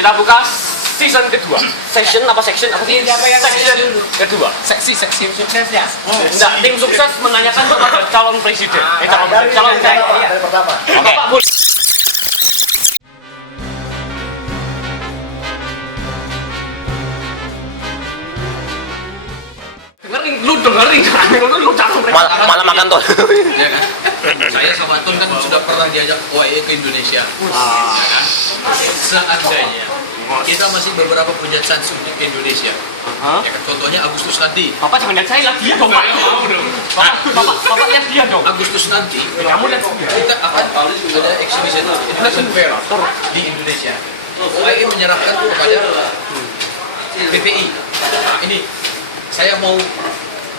Kita buka season kedua. Section apa section apa sih? Section kedua. Seksi suksesnya. Enggak, tim sukses menanyakan kepada calon presiden. Calon dari pertama. Oke, Pak Bul. dengerin, lu calon presiden. Malah makan tuh. Ya kan? Saya sama Tun kan sudah pernah diajak OAE ke Indonesia. Ya kan? Seandainya kita masih beberapa punya chance untuk ke Indonesia. Ya kan? Contohnya Agustus nanti. Bapak jangan lihat saya, lihat dia dong, Pak. Bapak lihat dia dong. Agustus nanti Kamu lihat dia. kita akan ada exhibition Indonesian Fair di Indonesia. OAE menyerahkan kepada PPI. Nah, ini saya mau 2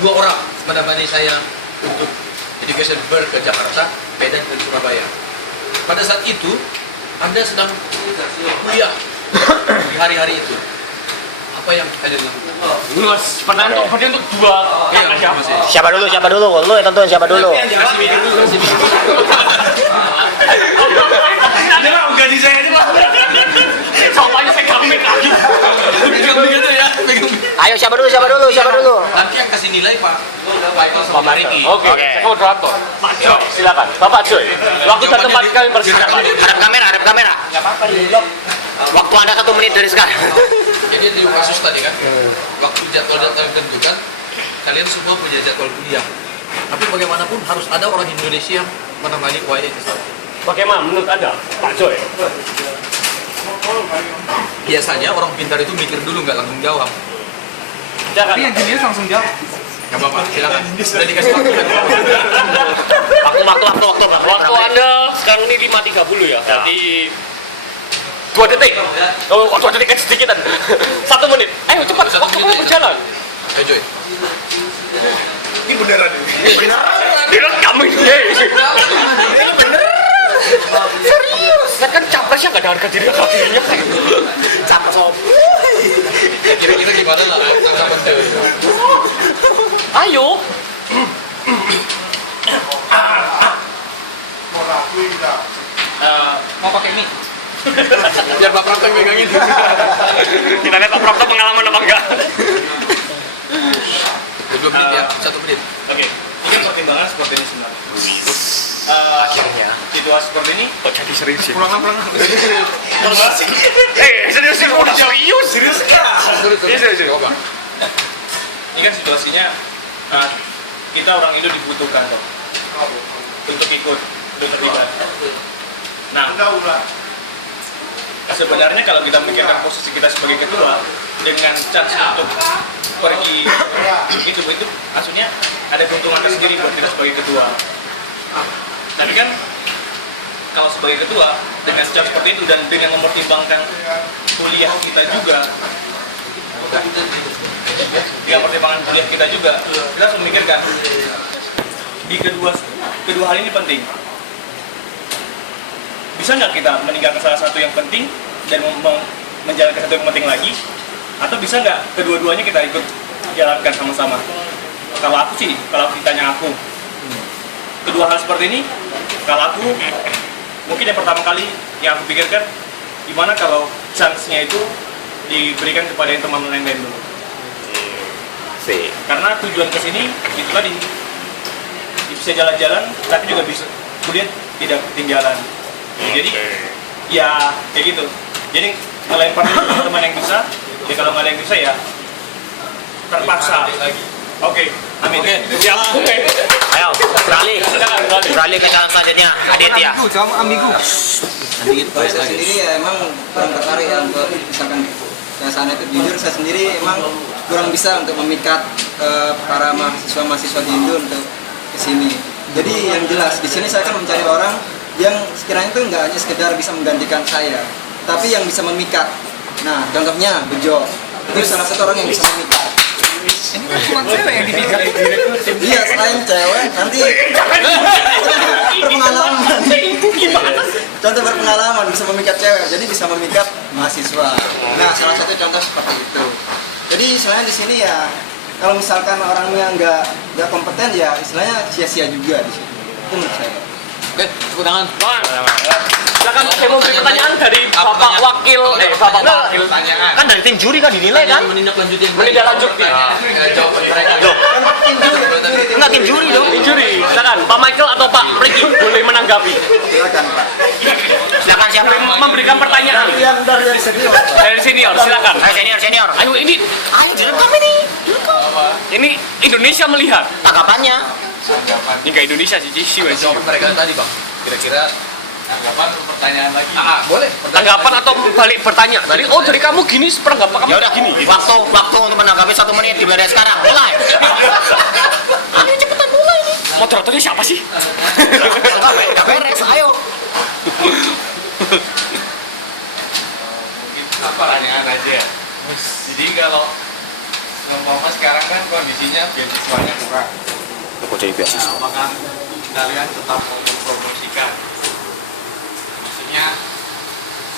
orang menemani saya untuk Education Fair ke Jakarta, Medan, dan Surabaya. Pada saat itu, Anda sedang kuliah di hari-hari itu. Apa yang kalian lakukan? Mas, pertanyaan untuk dua. Iya, Siapa dulu? Lu yang tentuin siapa dulu? Kasih mikir dulu. Ini mah gaji saya ini mah. Soalnya saya ngambil lagi. Pegang ya, pegang. Ayo siapa dulu? Nanti yang kasih nilai Pak Michael sama Pak Riki. Oke, saya moderator. Pak Joy, silakan. Bapak Joy. Waktu dan tempat kami persilakan. Hadap kamera. Enggak apa-apa, Waktu Anda 1 menit dari sekarang. Jadi di kasus tadi kan, waktu jadwal ditentukan, kalian semua punya jadwal kuliah. Tapi bagaimanapun harus ada orang Indonesia yang menemani OAE ke sana. Bagaimana menurut Anda, Pak Joy? Biasanya orang pintar itu mikir dulu, nggak langsung jawab. Jangan. Tapi yang jenius langsung jawab. Gak apa-apa, silakan. Sudah dikasih waktu kan? Waktu Anda sekarang ini 5.30 ya. Jadi 2 detik. Oh, 2 detik kan sedikitan. 1 menit. Ayo cepat, waktu kamu berjalan. Ayo Joy. Ini beneran ini. Direkam ini. Ini bener. Serius. Kan capresnya nggak ada harga dirinya. Capres sob. Kira-kira gimana lah tanggapan Joy? Ayo. Mau pakai mie? Biar Pak Prapto yang megangin. Kita lihat Pak Prapto pengalaman apa enggak. 2 menit ya, 1 menit. Oke. Ini pertimbangan seperti ini sebenarnya. Akhirnya. Situasi seperti ini. Kok jadi serius ya? Pulang. Serius udah serius. Serius. Apa? Ini kan situasinya kita orang Indo dibutuhkan dong. Untuk ikut, untuk terlibat. Nah, sebenarnya kalau kita memikirkan posisi kita sebagai ketua dengan chance untuk pergi itu maksudnya ada keuntungan tersendiri buat kita sebagai ketua. Tapi kan kalau sebagai ketua dengan chance seperti itu dan dengan mempertimbangkan kuliah kita juga, kita harus memikirkan di kedua hal ini penting. Bisa nggak kita meninggalkan salah satu yang penting dan menjalankan satu yang penting lagi, atau bisa nggak kedua-duanya kita ikut jalankan sama-sama? Kalau ditanya aku, kedua hal seperti ini, kalau aku mungkin yang pertama kali yang aku pikirkan, gimana kalau chance-nya itu diberikan kepada yang teman lain dulu. Karena tujuan kesini itu tadi bisa jalan-jalan, tapi juga bisa kuliah tidak ketinggalan. Jadi ya kayak gitu. Jadi melempar teman yang bisa, ya kalau nggak ada yang bisa ya terpaksa. Oke, amin. Siap. Ayo, beralih ke jalan selanjutnya. Aditya. Ambigu. Saya sendiri ya emang kurang tertarik ya untuk misalkan ke sana itu. Jujur saya sendiri emang kurang bisa untuk memikat para mahasiswa di Indo untuk ke sini. Jadi yang jelas di sini saya kan mencari orang yang sekiranya itu nggak hanya sekedar bisa menggantikan saya, tapi yang bisa memikat. Nah, contohnya Bejo, itu salah satu orang yang bisa memikat. Ini kan cuma cewek yang dipikat. Iya, selain cewek, nanti berpengalaman. Contoh berpengalaman bisa memikat cewek, jadi bisa memikat mahasiswa. Nah, salah satu contoh seperti itu. Jadi istilahnya di sini ya, kalau misalkan orangnya nggak kompeten ya istilahnya sia-sia juga di sini. Itu menurut saya. Oke, tepuk tangan. Silakan saya mau beri pertanyaan dari Bapak Wakil Kan dari tim juri kan dinilai kan? Menindaklanjuti yang menindaklanjuti. jawaban mereka. Loh, enggak tim juri dong. Juri, silakan Pak Michael atau Pak Ricky boleh menanggapi. Silakan Pak. Silakan siapa? Memberikan pertanyaan Yang dari senior. dari senior, silakan. Ayo senior. Ayo ini Direkam ini. ini Indonesia melihat. Tanggapannya. Ini kayak Indonesia sih wes. Jawaban mereka tadi bang. Kira-kira tanggapan pertanyaan lagi. Boleh. Tanggapan atau balik bertanya. Jadi dari kamu gini, peranggapan kamu Ya udah gini. Waktu untuk menanggapi 1 menit dimulai dari sekarang. Mulai. Ayo cepetan mulai nih. Moderatornya siapa sih? Enggak beres. Ayo. Mungkin pertanyaan aja. Jadi kalau umpama sekarang kan kondisinya beasiswanya kurang. Kok jadi beasiswa? Apakah kalian tetap mau mempromosikan? Maksudnya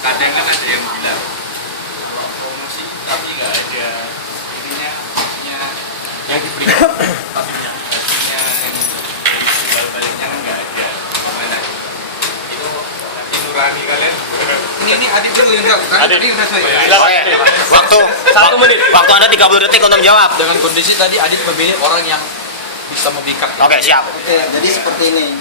kadang kan ada yang bilang kalau promosi tapi nggak ada ininya, maksudnya yang diberikan tapi yang hasilnya yang dijual baliknya kan nggak ada. Gimana? Itu hati nurani kalian. Ini Adit dulu yang jawab. Adit. Tadi udah saya. Silakan. Waktu 1 menit. Waktu Anda 30 detik untuk menjawab. Dengan kondisi tadi Adit memilih orang yang bisa memikat. Oke, siap. Oke, jadi seperti ini.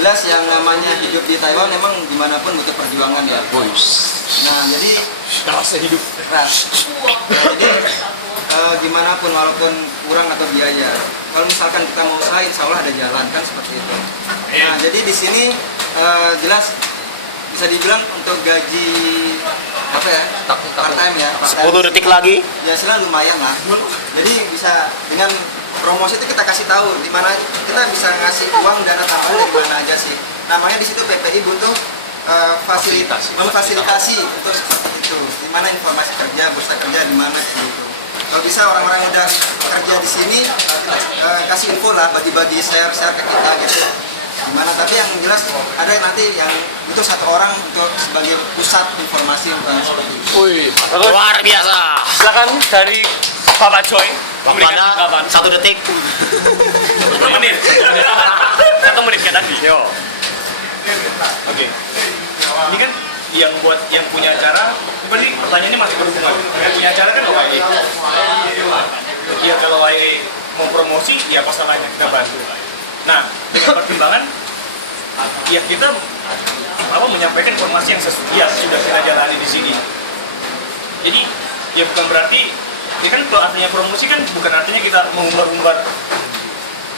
Jelas yang namanya hidup di Taiwan memang dimanapun butuh perjuangan ya. Nah, jadi Rasa hidup. keras. Ya, jadi gimana pun walaupun kurang atau biaya, kalau misalkan kita mau usaha, insya Allah ada jalan kan seperti itu. Nah, jadi di sini jelas bisa dibilang untuk gaji apa ya, part time ya, part time. 10 detik lagi. Ya selalu lumayan lah. Jadi bisa dengan promosi itu kita kasih tahu di mana kita bisa ngasih uang dana tambahan di mana aja sih. Namanya di situ PPI butuh memfasilitasi untuk seperti itu. Di mana informasi kerja, bursa kerja di mana gitu. Kalau bisa orang-orang udah kerja di sini kasih info lah, bagi-bagi share ke kita gitu. Gimana, tapi yang jelas ada nanti yang butuh 1 orang untuk sebagai pusat informasi seperti itu. Wih, Luar biasa. silakan dari Bapak Joy. Waktu Memberikan Anda tanggapan. 1 detik. 1 menit. 1 menit kayak tadi. Yo. Oke. Ini kan yang buat yang punya acara, berarti pertanyaannya masih berhubungan. Yang punya acara kan OYE. Ya kalau OYE mau promosi, ya pas namanya kita bantu. Nah, dengan pertimbangan, ya kita menyampaikan informasi yang sudah kita jalani di sini. Jadi ya bukan berarti, ya kan kalau artinya promosi kan bukan artinya kita mengumbar-umbar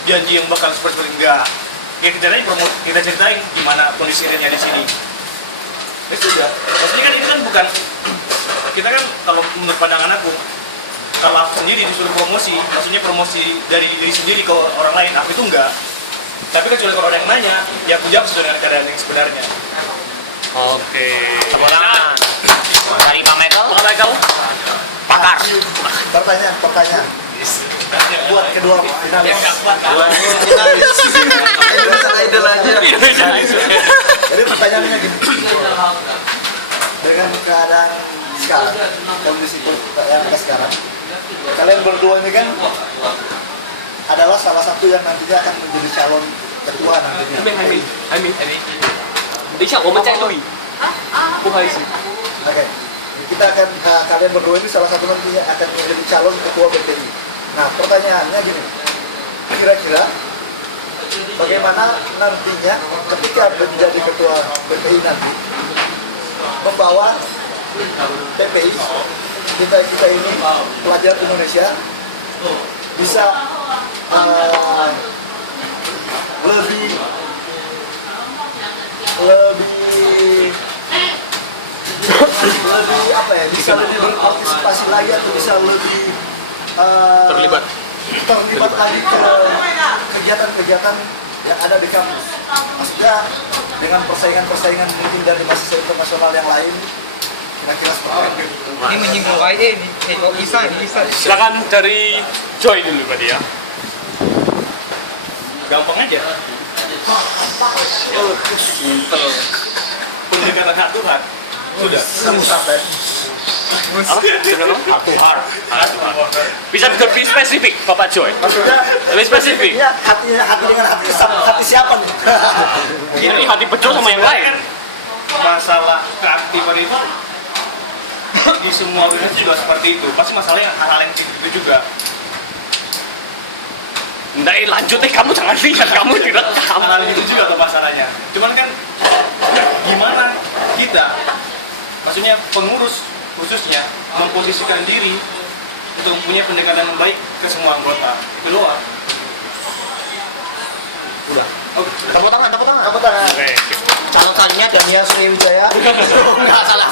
janji yang bakal seperti enggak. Ya kita ceritain gimana kondisi realnya di sini. Ya sudah. Maksudnya kan itu kan bukan, kita kan kalau menurut pandangan aku, kalau aku sendiri disuruh promosi, maksudnya promosi dari diri sendiri ke orang lain, aku itu enggak. Tapi kecuali kalau orang yang nanya, ya aku jawab sesuai dengan keadaan yang sebenarnya. Oke. Tepuk tangan. Dari Pak Michael. Pak Michael. Pakar. Pertanyaan. Buat kedua finalis. Indonesia Idol aja. Jadi pertanyaannya gini. Dengan keadaan sekarang, kondisi politik yang ada sekarang, kalian berdua ini kan adalah salah satu yang nantinya akan menjadi calon ketua nantinya. Đi chào của mình chạy tôi. Oke. Kita akan kalian berdua ini salah satu nantinya akan menjadi calon ketua BPI. Nah, pertanyaannya gini. Kira-kira bagaimana nantinya ketika menjadi ketua BPI nanti membawa PPI kita ini pelajar Indonesia bisa lebih apa ya, bisa lebih berpartisipasi lagi atau bisa lebih Terlibat lagi ke kegiatan-kegiatan yang ada di kampus. Maksudnya dengan persaingan mungkin dari mahasiswa internasional yang lain, kira-kira seperti itu. Ini menyinggung YE nih. Isa. Silakan dari Joy dulu berarti ya. Gampang aja. Simple. Pendekatan hak Tuhan. Sudah. Kamu sampai. Bisa lebih spesifik, Bapak Joy. Maksudnya Lebih spesifik. ini hati dengan hati siapa nih? Ini hati bejo sama yang lain. masalah keaktifan itu di semua organisasi juga seperti itu. Pasti masalahnya hal-hal yang itu juga. Nggak, lanjut kamu jangan lihat, kamu direkam. Hal itu juga tuh masalahnya. Cuman kan gimana kita, maksudnya pengurus khususnya memposisikan diri untuk mempunyai pendekatan yang baik ke semua anggota. Itu doang. Udah. Oke. Tepuk tangan. Oke. Calotannya Dania Sriwijaya. Enggak salah.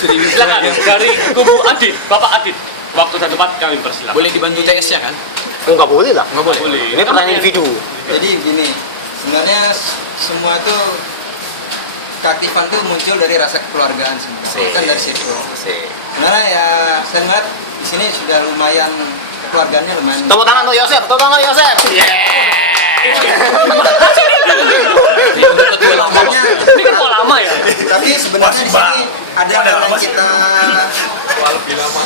Silakan dari kubu Adit, Bapak Adit. Waktu dan tempat kami persilakan. Boleh dibantu TS-nya kan? Enggak boleh lah. Nggak boleh. Ini pertanyaan individu. Jadi gini, sebenarnya semua itu keaktifan itu muncul dari rasa kekeluargaan sebenarnya, kan dari situ. Sebenarnya ya saya lihat di sini sudah lumayan kekeluargaannya lumayan. Tepuk tangan lo Yosef. Ini kan pola lama ya. Tapi sebenarnya di sini ada hal yang kita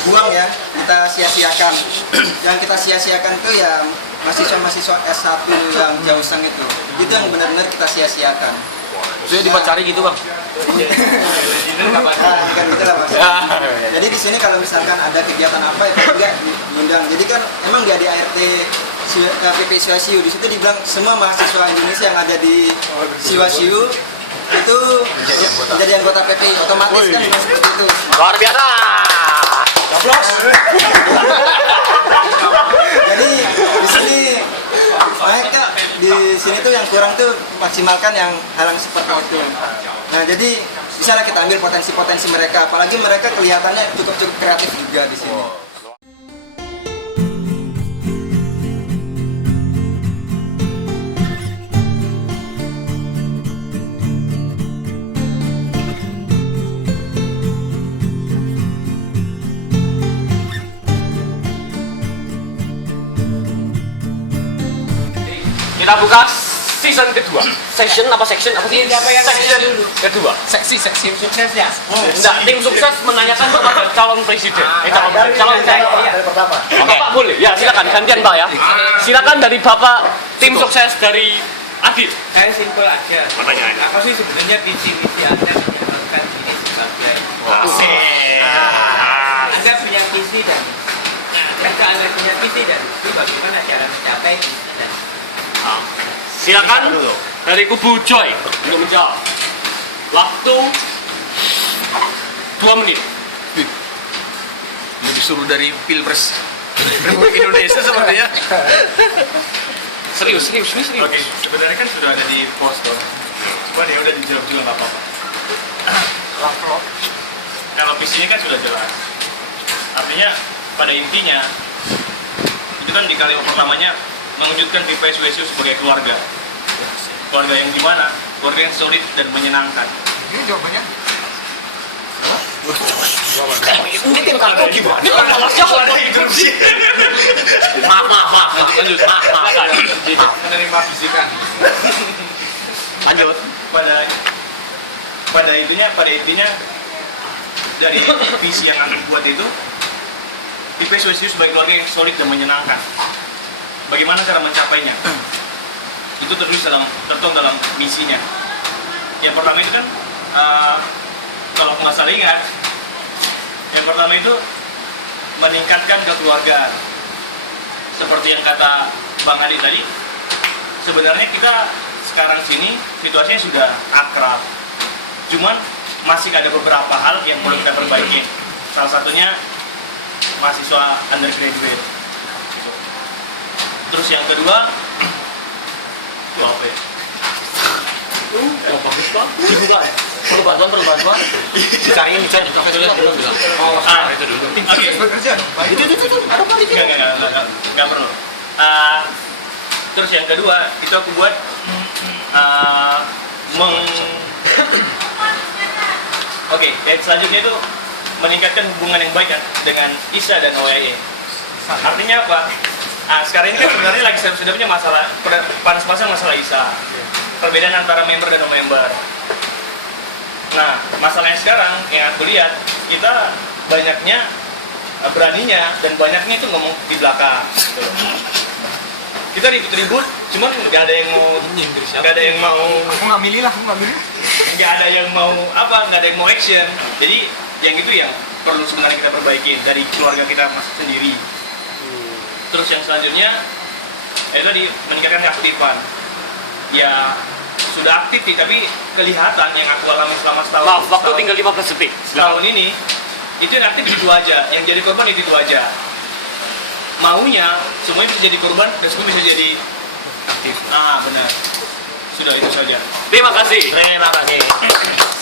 buang ya, kita sia-siakan. Yang kita sia-siakan itu ya mahasiswa-mahasiswa S1 yang Jauseng itu yang benar-benar kita sia-siakan. Saya dipacari gitu bang. Nah, kan gitu lah Mas. Jadi di sini kalau misalkan ada kegiatan apa itu juga diundang. Jadi kan emang di ADART PP Siwasiu di situ dibilang semua mahasiswa Indonesia yang ada di Siwasiu itu menjadi anggota PPI otomatis kan memang seperti itu. Luar biasa. Jadi di sini mereka di sini tuh yang kurang tuh maksimalkan yang hal yang seperti itu. Nah jadi bisa lah kita ambil potensi-potensi mereka, apalagi mereka kelihatannya cukup kreatif juga di sini. Kita buka season kedua. Section apa sih? Section kedua. Seksi. Suksesnya. Enggak, tim sukses menanyakan kepada calon presiden. Calon Dari pertama. Oke, Pak boleh. Ya, silakan gantian Pak ya. Silakan dari Bapak tim sukses dari Adit. Saya simpel aja. Pertanyaannya. Apa sih sebenarnya visi-visi Anda menjalankan ini sebagai Asik. Anda punya visi dan ketika Anda punya visi dan misi, bagaimana cara mencapai visi dan Silakan dari kubu Joy untuk menjawab. Waktu 2 menit. Ini disuruh dari Pilpres Republik Indonesia sepertinya. Serius. Oke, sebenarnya kan sudah ada di post tuh. Cuman ya udah dijawab juga nggak apa-apa. Kalau visinya kan sudah jelas. Artinya pada intinya itu kan di kalimat pertamanya mewujudkan PPSWSU sebagai keluarga. Keluarga yang gimana? Keluarga yang solid dan menyenangkan. Ini jawabannya. Ini tim kamu gimana? Ini pertama siapa? Maaf. Lanjut. Maaf. Menerima bisikan. Lanjut. Pada intinya dari visi yang aku buat itu PPSWSU sebagai keluarga yang solid dan menyenangkan. Bagaimana cara mencapainya? Itu tertuang dalam misinya. Yang pertama itu kan kalau nggak salah ingat, yang pertama itu meningkatkan kekeluargaan. Seperti yang kata Bang Adi tadi, sebenarnya kita sekarang sini situasinya sudah akrab. Cuman masih ada beberapa hal yang perlu kita perbaiki. Salah satunya mahasiswa undergraduate. Terus yang kedua, itu apa ya? Bagus Pak. Dibuka. Perlu bantuan. Dicariin. Itu dulu. Oke. Bekerja. Ada kali Nggak perlu. Terus yang kedua, itu aku buat Oke, dan selanjutnya itu meningkatkan hubungan yang baik kan dengan ISA dan OIE. Artinya apa? Sekarang ini kan sebenarnya lagi sudah punya masalah panas-panasan masalah ISA. Perbedaan antara member dan non-member. Nah, masalahnya sekarang yang aku lihat, kita banyaknya beraninya dan banyaknya itu ngomong di belakang. Gitu. Kita ribut-ribut, cuman nggak ada yang mau, Ini Inggris nggak ada yang mau. Aku nggak milih. nggak ada yang mau nggak ada yang mau action. Jadi yang itu yang perlu sebenarnya kita perbaikin dari keluarga kita sendiri. Terus yang selanjutnya itu tadi meningkatkan keaktifan. Ya sudah aktif sih, tapi kelihatan yang aku alami selama setahun. Maaf, waktu tinggal 15 detik. Tahun ini itu yang aktif itu aja, yang jadi korban itu aja. Maunya semuanya bisa jadi korban dan semua bisa jadi aktif. Benar. Sudah itu saja. Terima kasih. Terima kasih.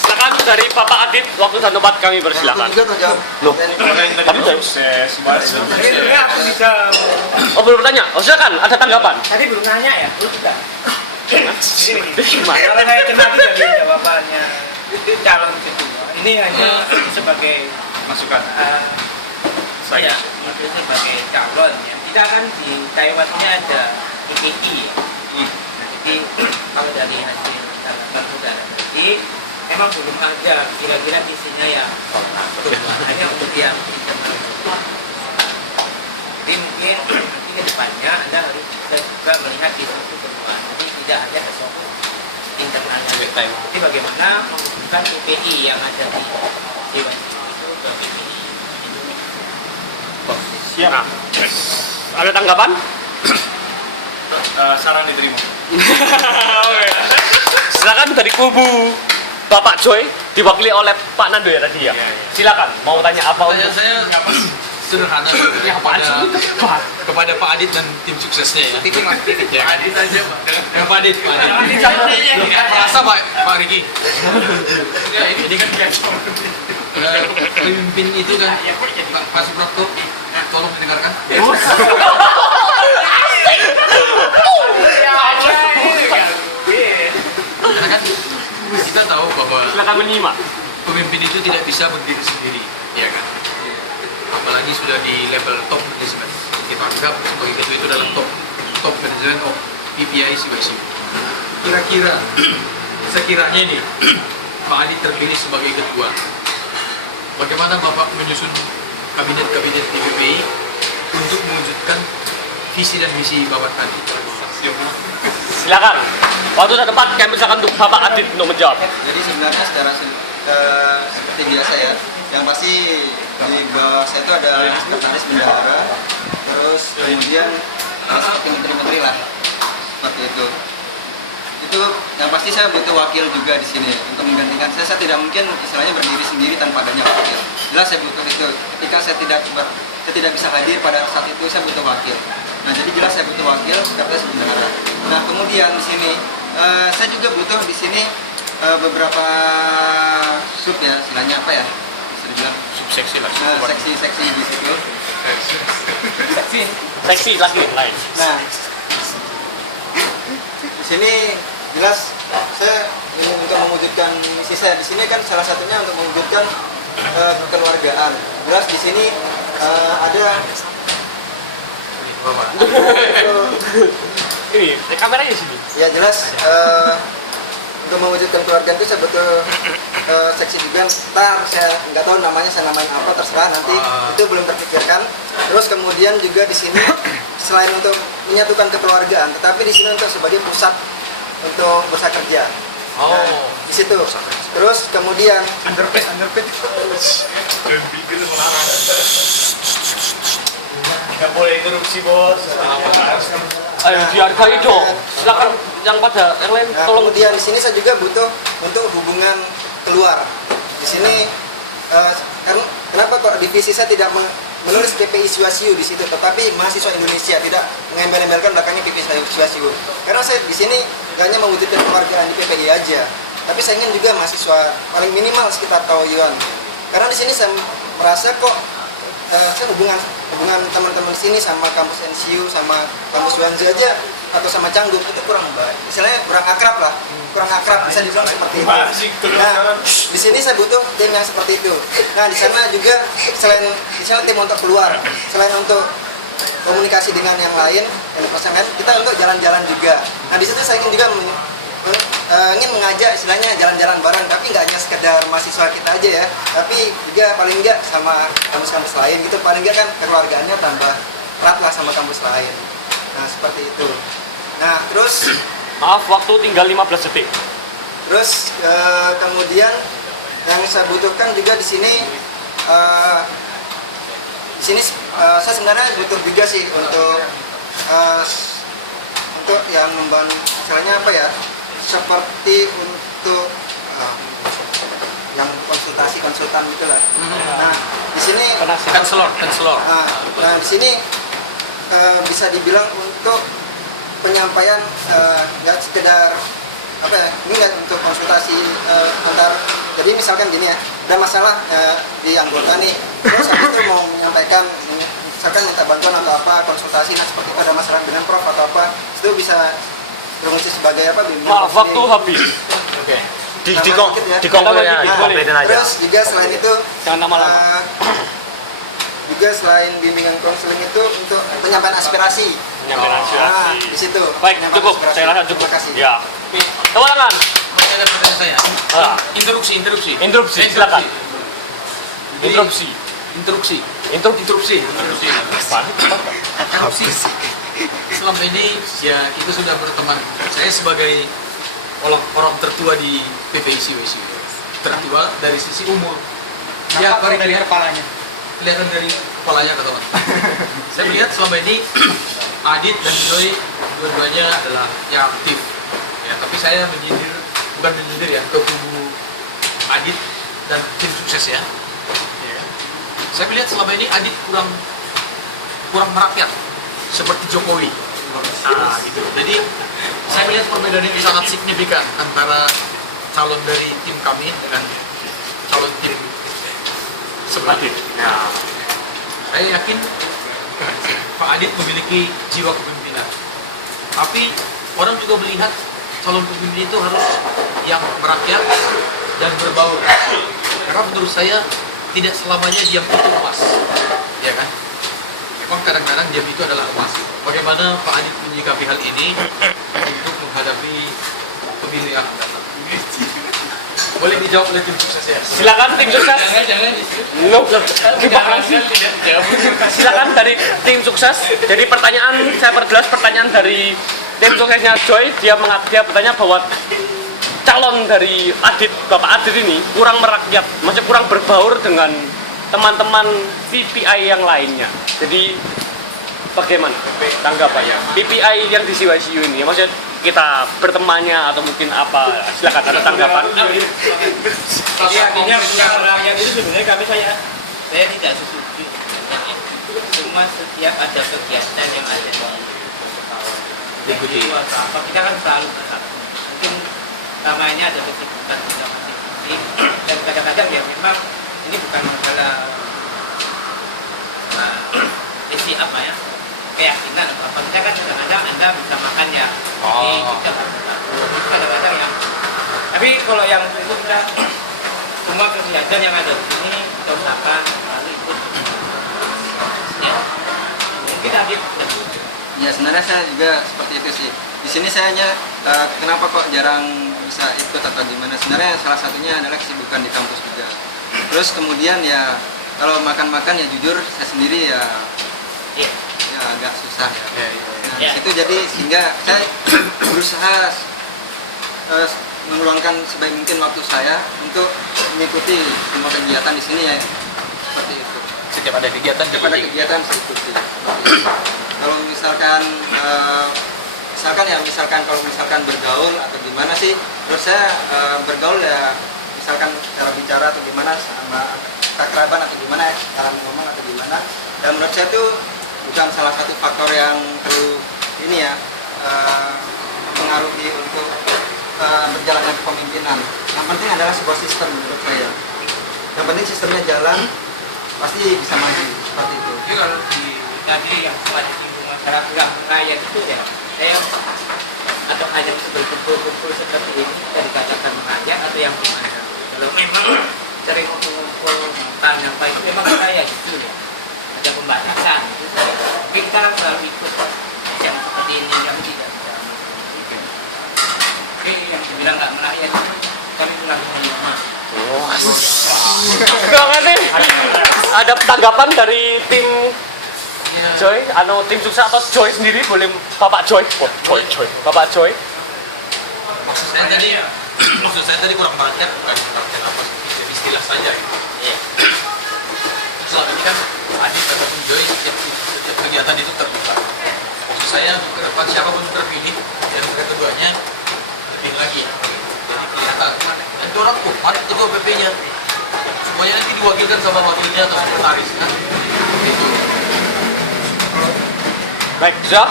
Silakan dari Bapak Adit, waktu dan tempat kami persilakan. Aku juga tuh jawab. Loh, Tapi sukses, Aku bisa. oh belum bertanya. Oh silakan, ada tanggapan. Tadi belum nanya ya, belum sudah. Gimana? Kalau saya kenal dari jawabannya calon kedua, ini hanya sebagai masukan. saya itu sebagai calon ya. Kita kan di Taiwannya ada PPI. Nah, jadi kalau dari hasil tanggapan saudara tadi, memang belum ada kira-kira visinya yang hanya untuk yang internal. Jadi mungkin nanti ke depannya Anda harus bisa juga melihat di satu keluar. Jadi tidak hanya ke satu internalnya. Jadi bagaimana menghubungkan PPI yang ada di Dewan itu ke PPI Indonesia. Siap. Nah, ada tanggapan? Saran diterima. Oke. Silakan dari kubu Bapak Joy diwakili oleh Pak Nando ya tadi ya. Silakan mau tanya apa untuk Pertanyaan saya sederhana kepada Pak Adit dan tim suksesnya ya. Ya, Adit aja Pak. Pak Adit. Merasa Pak Riki. Ya, ini kan pemimpin itu kan Pak Suprapto, tolong mendengarkan. Karena kan kita tahu bahwa silakan menyimak. pemimpin itu tidak bisa berdiri sendiri, ya kan? Apalagi sudah di level top management. Kita anggap sebagai ketua itu dalam top management of PPI CYC. Kira-kira, sekiranya ini Pak Adi terpilih sebagai ketua, bagaimana Bapak menyusun kabinet-kabinet di PPI untuk mewujudkan visi dan misi Bapak tadi? Silakan. Waktu dan tempat kami persilakan untuk Bapak Adit untuk menjawab. Jadi sebenarnya seperti biasa ya, yang pasti di bawah saya itu ada sekretaris bendahara, terus kemudian seperti menteri-menteri lah, seperti itu. Itu yang pasti saya butuh wakil juga di sini untuk menggantikan saya. Saya tidak mungkin istilahnya berdiri sendiri tanpa adanya wakil. Jelas saya butuh itu. Ketika saya tidak bisa hadir pada saat itu, saya butuh wakil. Nah, jadi jelas saya butuh wakil sekretaris bendahara. Nah, kemudian di sini saya juga butuh di sini beberapa sub ya, istilahnya apa ya? Bisa dibilang Subseksi lah. seksi-seksi di situ. Seksi lagi lain. Nah, di sini jelas saya ingin untuk mewujudkan misi saya di sini kan salah satunya untuk mewujudkan kekeluargaan. Jelas di sini ada Ini kameranya di sini. ya jelas untuk mewujudkan keluarga itu saya butuh seksi juga. Ntar saya nggak tahu namanya, saya namain apa terserah nanti, itu belum terpikirkan. Terus kemudian juga di sini selain untuk menyatukan kekeluargaan, tetapi di sini untuk sebagai pusat untuk bursa kerja. Nah, di situ. Terus kemudian Underpaid. Nggak boleh interupsi bos. Ayo dihargai dong. Silakan yang pada yang lain nah, tolong. kemudian di sini saya juga butuh untuk hubungan keluar. Di sini karena kenapa kok divisi saya tidak menulis PPI Siwasiu di situ, tetapi mahasiswa Indonesia, tidak mengembel-embelkan belakangnya PPI Siwasiu. Karena saya di sini nggak hanya mewujudkan keluargaan di PPI aja, tapi saya ingin juga mahasiswa paling minimal sekitar Taoyuan. Karena di sini saya merasa kok saya hubungan teman-teman sini sama kampus NCU, sama kampus Wanzu aja, atau sama Canggung itu kurang baik. Misalnya kurang akrab lah, bisa dibilang seperti itu. Nah, di sini saya butuh tim yang seperti itu. Nah, di sana juga selain tim untuk keluar, selain untuk komunikasi dengan yang lain, kita untuk jalan-jalan juga. Nah, di situ saya ingin juga ingin mengajak istilahnya jalan-jalan bareng, tapi nggak hanya sekedar mahasiswa kita aja ya, tapi juga paling nggak sama kampus-kampus lain gitu, paling nggak kan kekeluargaannya tambah erat lah sama kampus lain. Nah, seperti itu. Nah, terus Maaf, waktu tinggal 15 detik. Terus kemudian yang saya butuhkan juga di sini saya sebenarnya butuh juga sih untuk yang membantu, misalnya apa ya, seperti untuk yang konsultan gitulah. Nah di sini Konselor. nah di sini bisa dibilang untuk penyampaian nggak sekedar apa ya, ini nggak untuk konsultasi antar. Jadi misalkan gini ya, ada masalah di anggota nih, terus habis itu mau menyampaikan, misalkan minta bantuan atau apa, konsultasi, nah seperti itu ada masalah dengan prof atau apa, itu bisa berfungsi sebagai apa, bimbingan Maaf, waktu konseling. habis. Oke. Kompletin aja. Terus juga selain itu Jangan lama-lama. juga selain bimbingan konseling itu untuk penyampaian aspirasi. Penyampaian Nah, aspirasi. di situ. Baik, penyampaian cukup. aspirasi. Saya rasa cukup. Terima kasih. Ya. Tepuk tangan. Masih ada pertanyaan saya. Ah, Interupsi. interupsi, silakan. Interupsi. Interupsi. Interupsi. Selama ini ya kita sudah berteman. Saya sebagai orang tertua di PPIC WSU, tertua dari sisi umur. Ya, dari kepalanya. Kelihatan dari kepalanya teman. Saya melihat selama ini Adit dan Joy dua-duanya adalah yang aktif. Ya, tapi saya bukan menyindir ya, ke kubu Adit dan tim sukses ya. Ya. Saya melihat selama ini Adit kurang merakyat seperti Jokowi. Nah, gitu. Jadi saya melihat perbedaan ini sangat signifikan antara calon dari tim kami dengan calon tim sebelah. Nah, saya yakin Pak Adit memiliki jiwa kepemimpinan. Tapi orang juga melihat calon pemimpin itu harus yang merakyat dan berbaur. Karena menurut saya tidak selamanya diam itu emas, ya kan? Memang kadang-kadang diam itu adalah emas. Bagaimana Pak Adit menyikapi hal ini untuk menghadapi pemilihan datang? Boleh dijawab oleh tim sukses ya? Silakan tim sukses. Jangan. Loh, gimana sih? Silakan dari tim sukses. Jadi pertanyaan, saya perjelas pertanyaan dari tim suksesnya Joy. Dia bertanya bahwa calon dari Bapak Adit ini kurang merakyat, maksudnya kurang berbaur dengan teman-teman PPI yang lainnya. Jadi bagaimana tanggapannya? PPI yang di CYCU ini, maksudnya kita bertemannya atau mungkin apa? Silakan ada tanggapan. Jadi artinya rakyat itu sebenarnya saya tidak setuju. Cuma setiap ada kegiatan yang ada di atau apa, kita kan selalu berharap. Mungkin namanya ada kesibukan kita masing-masing, dan kadang-kadang ya memang ini bukan masalah isi apa ya, keyakinan atau apa. Kita kan kadang-kadang Anda bisa makan ya ini kita kadang-kadang yang, tapi kalau yang itu kita semua kegiatan yang ada di sini kita usahakan lalu ikut ya, mungkin Adit Ya sebenarnya saya juga seperti itu sih. Di sini saya hanya kenapa kok jarang bisa ikut atau gimana? Sebenarnya salah satunya adalah kesibukan di kampus juga. Terus kemudian ya kalau makan-makan ya jujur saya sendiri ya agak susah ya. Nah di situ jadi sehingga saya berusaha meluangkan sebaik mungkin waktu saya untuk mengikuti semua kegiatan di sini ya, seperti itu. Setiap ada kegiatan, Ada kegiatan saya ikuti. Kalau misalkan kalau misalkan bergaul atau gimana sih, terus saya bergaul ya misalkan cara bicara atau gimana sama keakraban atau gimana ya, cara ngomong atau gimana. Dan menurut saya itu bukan salah satu faktor yang perlu ini ya mempengaruhi untuk berjalannya kepemimpinan. Yang penting adalah sebuah sistem menurut saya. Yang penting sistemnya jalan, pasti bisa maju seperti itu. Jadi kalau di tadi yang pada singgung masalah kurang rakyat itu ya, saya atau hanya berkumpul-kumpul seperti ini bisa dikatakan rakyat atau yang gimana? Kalau memang sering kumpul makan apa itu memang saya gitu ya, ada pembatasan itu saya. Tapi kita kan selalu ikut yang seperti ini yang tidak bisa. Oke, yang dibilang nggak merakyat itu kami kurang menerima. Ada tanggapan dari tim Joy, tim sukses atau Joy sendiri boleh Bapak Joy, Bapak Joy. Maksud saya tadi maksud saya tadi kurang perhatian bukan perhatian apa sih, jadi istilah saja gitu. Iya. Selama ini kan Adit ataupun Joy setiap kegiatan itu terbuka. Maksud saya ke depan siapapun terpilih dan keduanya lebih lagi. Jadi kelihatan. Dan itu orang mari ketua PP-nya. Semuanya nanti diwakilkan sama wakilnya atau sekretaris kan. Itu. Baik, sudah?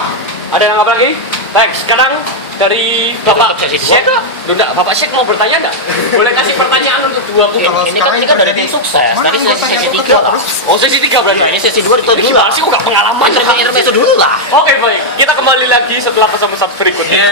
Ada yang apa lagi? Baik, sekarang dari Bapak sesi dua. Syek, enggak, Bapak Syek mau bertanya enggak? Boleh kasih pertanyaan untuk dua kubu. Ini kan dari tim sukses. Tadi sesi 3 lah. Oh, sesi 3 berarti. Iya, ini sesi 2 itu dulu Gimana lah. sih kok nggak pengalaman? Intermezzo dulu lah. Oke, baik. Kita kembali lagi setelah pesan-pesan berikutnya.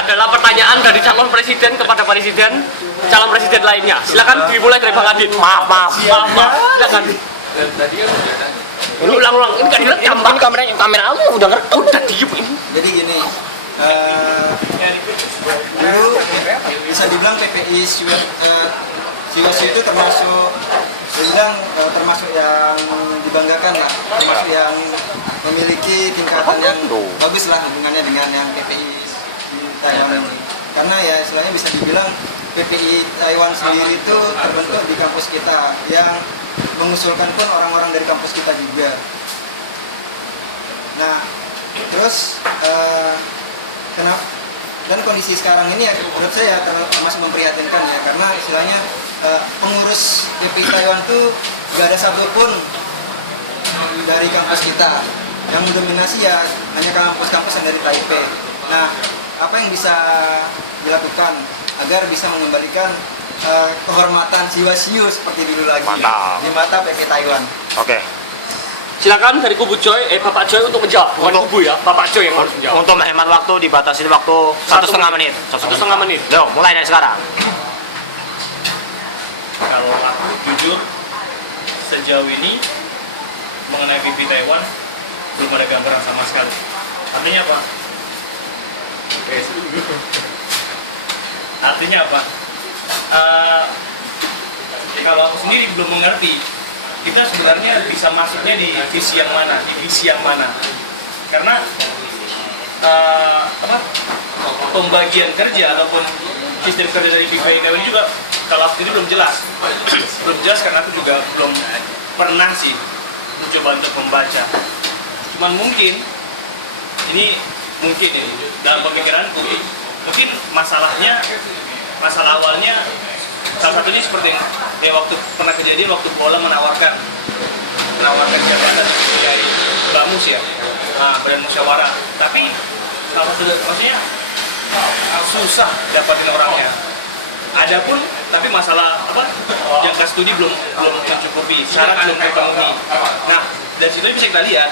Adalah pertanyaan dari calon presiden kepada presiden, calon presiden lainnya. Silakan dimulai dari Bang Adit. Maaf. Silakan. Ini ulang-ulang, ini kan direkam, Bang. Ini kamera kamu udah ngerekam. Udah diem ini. Jadi gini, dulu bisa dibilang PPI Siwasi itu termasuk termasuk yang dibanggakan lah, termasuk yang memiliki tingkatan yang bagus lah hubungannya dengan yang PPI Taiwan ini. Karena ya istilahnya bisa dibilang PPI Taiwan sendiri itu terbentuk di kampus kita, yang mengusulkan pun orang-orang dari kampus kita juga. Nah, terus kenapa dan kondisi sekarang ini ya menurut saya termasuk memprihatinkan ya, karena istilahnya pengurus PPI Taiwan itu gak ada satupun dari kampus kita, yang mendominasi ya hanya kampus-kampus yang dari Taipei. Nah, apa yang bisa dilakukan agar bisa mengembalikan kehormatan Siwasiu seperti dulu lagi? Mantap. Di mata PPI Taiwan. Oke. Silakan dari kubu Joy, Bapak Joy untuk menjawab. Bukan kubu ya, Bapak Joy yang harus menjawab. Untuk menghemat waktu dibatasi waktu 1,5 menit. 1,5 menit. Yo, mulai dari sekarang. Kalau aku jujur sejauh ini mengenai PPI Taiwan belum ada gambaran sama sekali. Artinya apa? Artinya apa? Kalau aku sendiri belum mengerti kita sebenarnya bisa masuknya di visi yang mana, divisi yang mana. Karena pembagian kerja ataupun sistem kerja dari PPI Taiwan juga kalau aku sendiri belum jelas. Belum jelas karena aku juga belum pernah sih mencoba untuk membaca. Cuman mungkin ini dalam pemikiranku mungkin masalah awalnya salah satunya seperti yang waktu pernah kejadian waktu bola menawarkan jabatan sebagai Bamus ya, badan musyawarah, tapi kalau maksudnya susah dapatin orangnya. Adapun tapi masalah jangka studi belum mencukupi, syarat belum terpenuhi. Nah, dari situ bisa kita lihat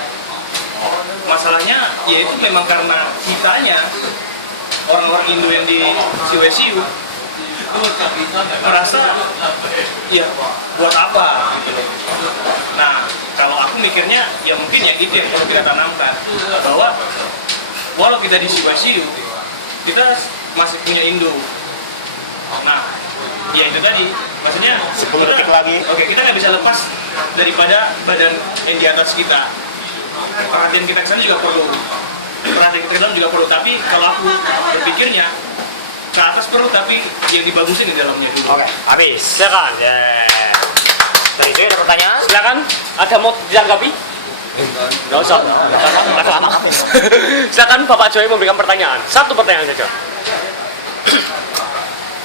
masalahnya yaitu memang karena kitanya orang-orang Indo yang di Siwasiu merasa ya buat apa gitu loh. Nah, kalau aku mikirnya ya mungkin ya itu yang perlu kita tanamkan, bahwa walau kita di Siwasiu kita masih punya Indo. Nah, ya itu tadi maksudnya 10 detik lagi. Oke, kita nggak bisa lepas daripada badan yang di atas kita. Perhatian kita ke sana juga perlu, perhatian kita ke dalam juga perlu, tapi kalau aku berpikirnya ke atas perlu, tapi yang dibagusin di dalamnya dulu. Oke, habis. Silakan. Dari itu ada pertanyaan? Silakan. Ada mau ditanggapi? Nggak usah. Silakan Bapak Joy memberikan pertanyaan. Satu pertanyaan saja.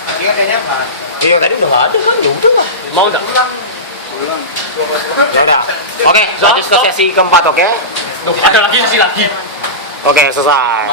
Tadi katanya apa? Iya, tadi udah nggak ada kan? Ya udah lah. Mau nggak? Ya udah. Oke, lanjut ke sesi keempat, oke? Ada lagi sesi lagi. Oke, selesai.